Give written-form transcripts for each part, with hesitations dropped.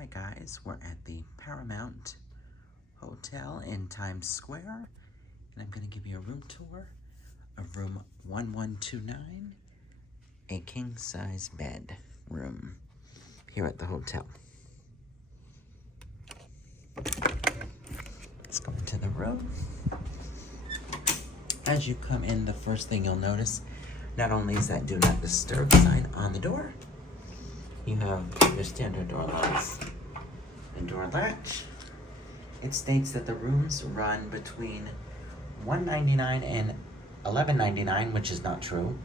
Hi guys, we're at the Paramount Hotel in Times Square, and I'm going to give you a room tour of room 1129, a king-size bed room here at the hotel. Let's go into the room. As you come in, the first thing you'll notice, not only is that do not disturb sign on the door, you have your standard door locks and door latch. It states that the rooms run between $199 and $11.99, which is not true.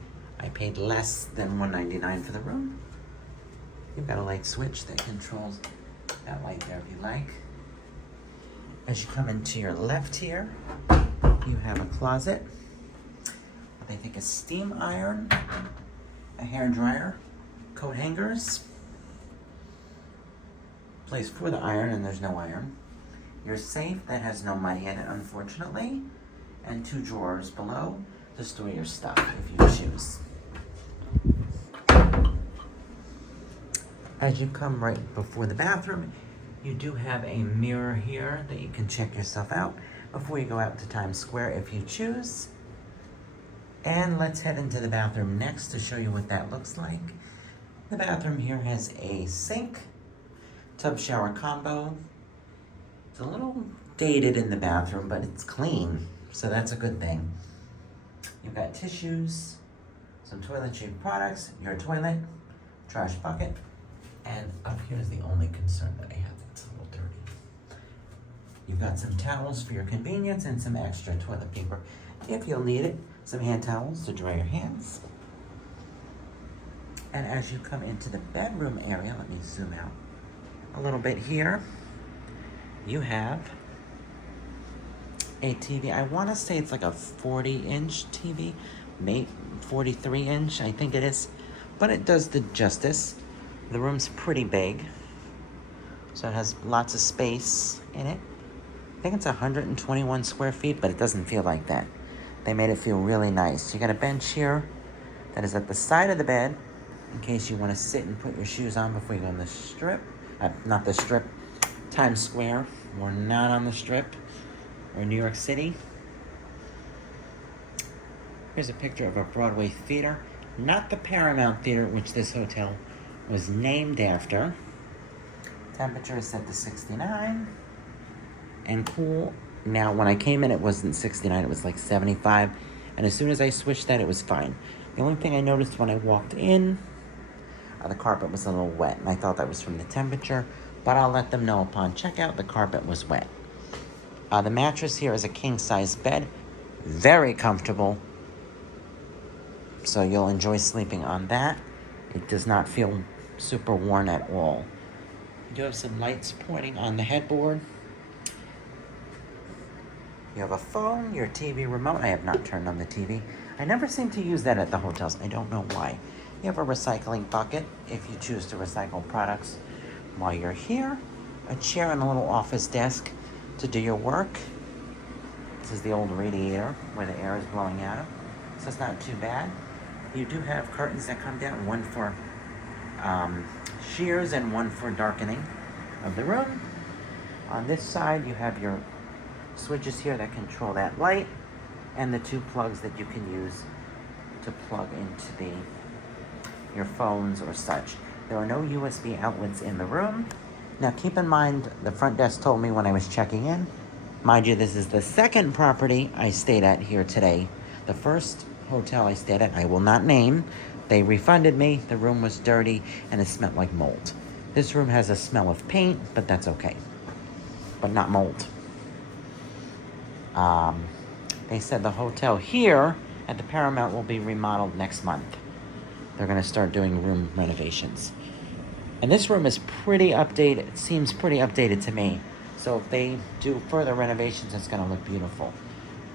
I paid less than $199 for the room. You've got a light switch that controls that light there if you like. As you come into your left here, you have a closet with, I think, a steam iron, a hair dryer, coat hangers, place for the iron, and there's no iron. Your safe that has no money in it, unfortunately, and 2 drawers below to store your stuff if you choose. As you come right before the bathroom, you do have a mirror here that you can check yourself out before you go out to Times Square if you choose. And let's head into the bathroom next to show you what that looks like. The bathroom here has a sink, tub shower combo. It's a little dated in the bathroom, but it's clean, so that's a good thing. You've got tissues, some toiletry products, your toilet, trash bucket, and up here is the only concern that I have. It's a little dirty. You've got some towels for your convenience and some extra toilet paper if you'll need it. Some hand towels to dry your hands. And as you come into the bedroom area, let me zoom out a little bit here. You have a TV. I want to say it's like a 40-inch TV, maybe 43-inch, I think it is. But it does the justice. The room's pretty big, so it has lots of space in it. I think it's 121 square feet, but it doesn't feel like that. They made it feel really nice. You got a bench here that is at the side of the bed in case you want to sit and put your shoes on before you go on the strip. Not the strip, Times Square. We're not on the strip. We're in New York City. Here's a picture of a Broadway theater. Not the Paramount Theater, which this hotel was named after. Temperature is set to 69 and cool. Now, when I came in, it wasn't 69, it was like 75. And as soon as I switched that, it was fine. The only thing I noticed when I walked in, the carpet was a little wet, and I thought that was from the temperature, but I'll let them know upon checkout the carpet was wet. The mattress here is a king-size bed, very comfortable, so you'll enjoy sleeping on that. It does not feel super worn at all. You do have some lights pointing on the headboard. You have a phone, your TV remote. I have not turned on the TV. I never seem to use that at the hotels. I don't know why. You have a recycling bucket if you choose to recycle products while you're here. A chair and a little office desk to do your work. This is the old radiator where the air is blowing out of. So it's not too bad. You do have curtains that come down, one for shears and one for darkening of the room. On this side, you have your switches here that control that light and the 2 plugs that you can use to plug into your phones or such. There are no USB outlets in the room. Now keep in mind, the front desk told me when I was checking in, mind you, this is the second property I stayed at here today. The first hotel I stayed at, I will not name, they refunded me. The room was dirty and it smelled like mold. This room has a smell of paint, but that's okay, but not mold. They said the hotel here at the Paramount will be remodeled next month. They're going to start doing room renovations. And this room is pretty updated. It seems pretty updated to me. So if they do further renovations, it's going to look beautiful.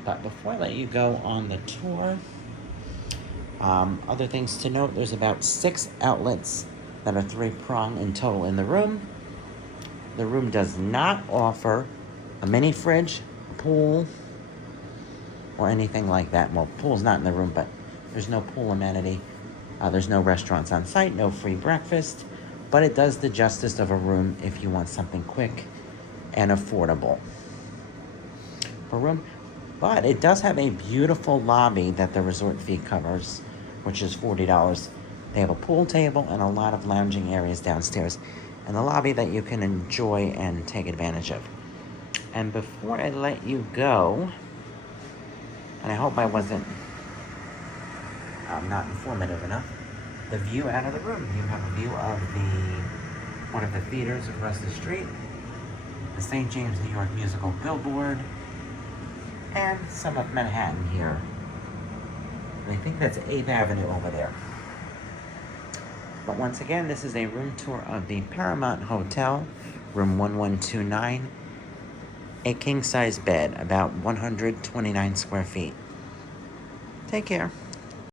But before I let you go on the tour, other things to note, there's about 6 outlets that are 3-prong in total in the room. The room does not offer a mini fridge, pool, or anything like that. Well, pool's not in the room, but there's no pool amenity. There's no restaurants on site, no free breakfast, but it does the justice of a room if you want something quick and affordable per room. But it does have a beautiful lobby that the resort fee covers, which is $40. They have a pool table and a lot of lounging areas downstairs in the lobby that you can enjoy and take advantage of. And before I let you go, and I hope I wasn't not informative enough, the view out of the room. You have a view of one of the theaters across the street, the St. James, New York musical billboard, and some of Manhattan here. And I think that's 8th Avenue over there. But once again, this is a room tour of the Paramount Hotel, room 1129. A king-size bed, about 129 square feet. Take care.